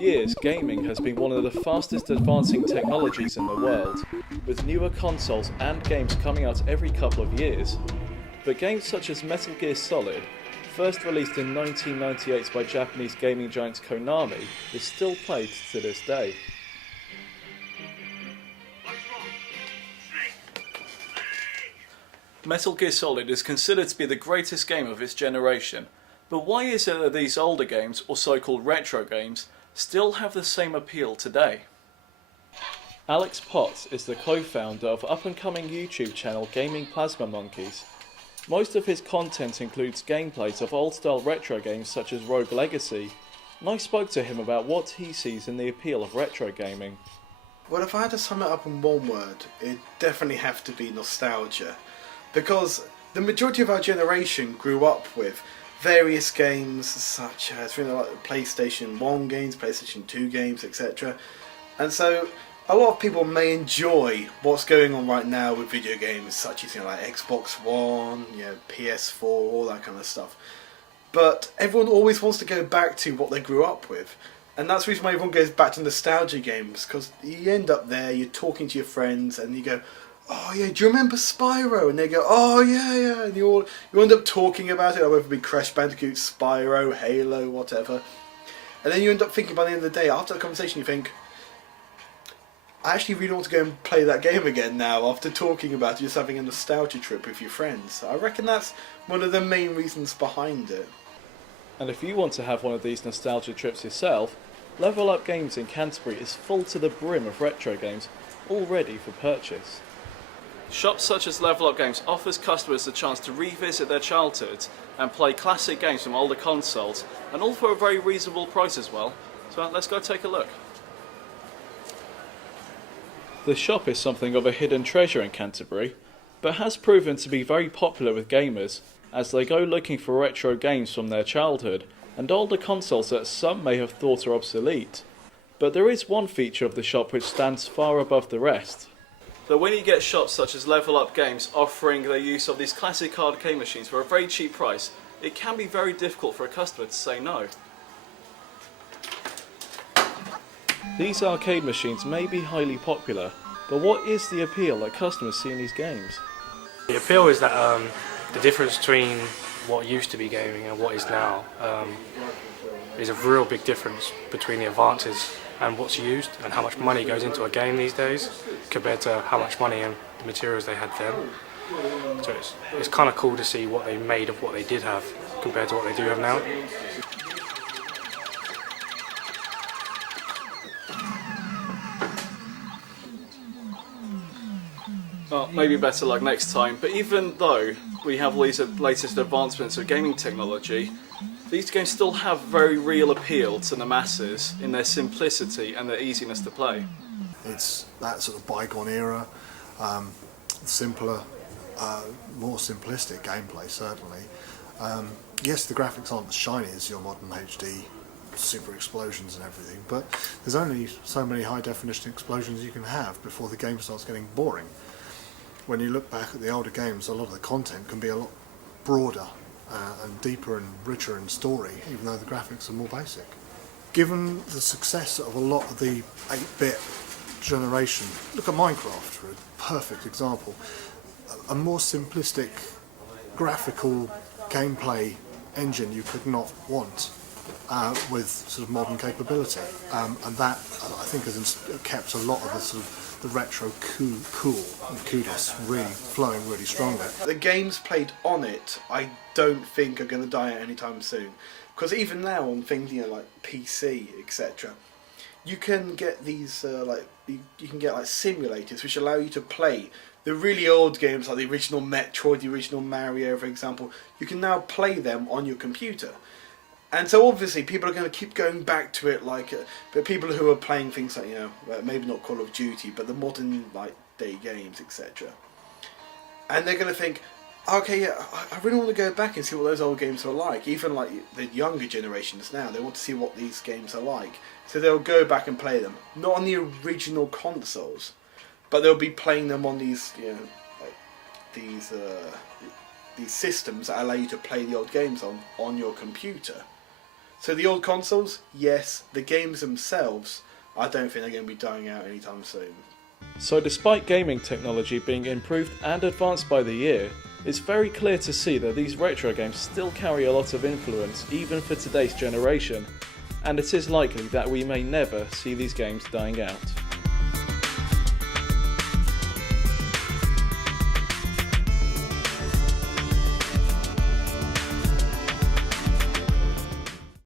years, gaming has been one of the fastest advancing technologies in the world, with newer consoles and games coming out every couple of years. But games such as Metal Gear Solid, first released in 1998 by Japanese gaming giant Konami, is still played to this day. Metal Gear Solid is considered to be the greatest game of its generation, but why is it that these older games, or so-called retro games, still have the same appeal today? Alex Potts is the co-founder of up-and-coming YouTube channel Gaming Plasma Monkeys. Most of his content includes gameplays of old-style retro games such as Rogue Legacy, and I spoke to him about what he sees in the appeal of retro gaming. Well, if I had to sum it up in one word, it'd definitely have to be nostalgia. Because the majority of our generation grew up with various games such as like PlayStation 1 games, PlayStation 2 games, etc. And so a lot of people may enjoy what's going on right now with video games such as like Xbox One, PS4, all that kind of stuff. But everyone always wants to go back to what they grew up with. And that's the reason why everyone goes back to nostalgia games, because you end up there, you're talking to your friends and you go, "Oh yeah, do you remember Spyro?" And they go, "Oh yeah," and you end up talking about it, whether it be Crash Bandicoot, Spyro, Halo, whatever. And then you end up thinking by the end of the day, after the conversation, you think, I actually really want to go and play that game again now, after talking about it, just having a nostalgia trip with your friends. I reckon that's one of the main reasons behind it. And if you want to have one of these nostalgia trips yourself, Level Up Games in Canterbury is full to the brim of retro games, all ready for purchase. Shops such as Level Up Games offers customers the chance to revisit their childhoods and play classic games from older consoles, and all for a very reasonable price as well. So let's go take a look. The shop is something of a hidden treasure in Canterbury, but has proven to be very popular with gamers as they go looking for retro games from their childhood and older consoles that some may have thought are obsolete. But there is one feature of the shop which stands far above the rest. But when you get shops such as Level Up Games offering the use of these classic arcade machines for a very cheap price, it can be very difficult for a customer to say no. These arcade machines may be highly popular, but what is the appeal that customers see in these games? The appeal is that the difference between what used to be gaming and what is now is a real big difference between the advances and what's used and how much money goes into a game these days compared to how much money and materials they had then. So it's kind of cool to see what they made of what they did have compared to what they do have now. Well, maybe better luck next time, but even though we have all these latest advancements of gaming technology, these games still have very real appeal to the masses in their simplicity and their easiness to play. It's that sort of bygone era, simpler, more simplistic gameplay certainly. Yes, the graphics aren't as shiny as your modern HD super explosions and everything, but there's only so many high definition explosions you can have before the game starts getting boring. When you look back at the older games, a lot of the content can be a lot broader and deeper and richer in story, even though the graphics are more basic. Given the success of a lot of the 8-bit generation, look at Minecraft for a perfect example. A more simplistic graphical gameplay engine you could not want with sort of modern capability, and that I think has kept a lot of the sort of the retro cool and kudos really flowing really strongly. The games played on it, I don't think are going to die out anytime soon. Because even now on things like PC, etc., you can get these you can get like simulators which allow you to play the really old games like the original Metroid, the original Mario, for example. You can now play them on your computer. And so obviously people are going to keep going back to it, but people who are playing things like, maybe not Call of Duty, but the modern day games, etc. And they're going to think, okay, yeah, I really want to go back and see what those old games are like. Even like the younger generations now, they want to see what these games are like. So they'll go back and play them, not on the original consoles, but they'll be playing them on these, these systems that allow you to play the old games on your computer. So the old consoles, yes. The games themselves, I don't think they're going to be dying out anytime soon. So despite gaming technology being improved and advanced by the year, it's very clear to see that these retro games still carry a lot of influence even for today's generation, and it is likely that we may never see these games dying out.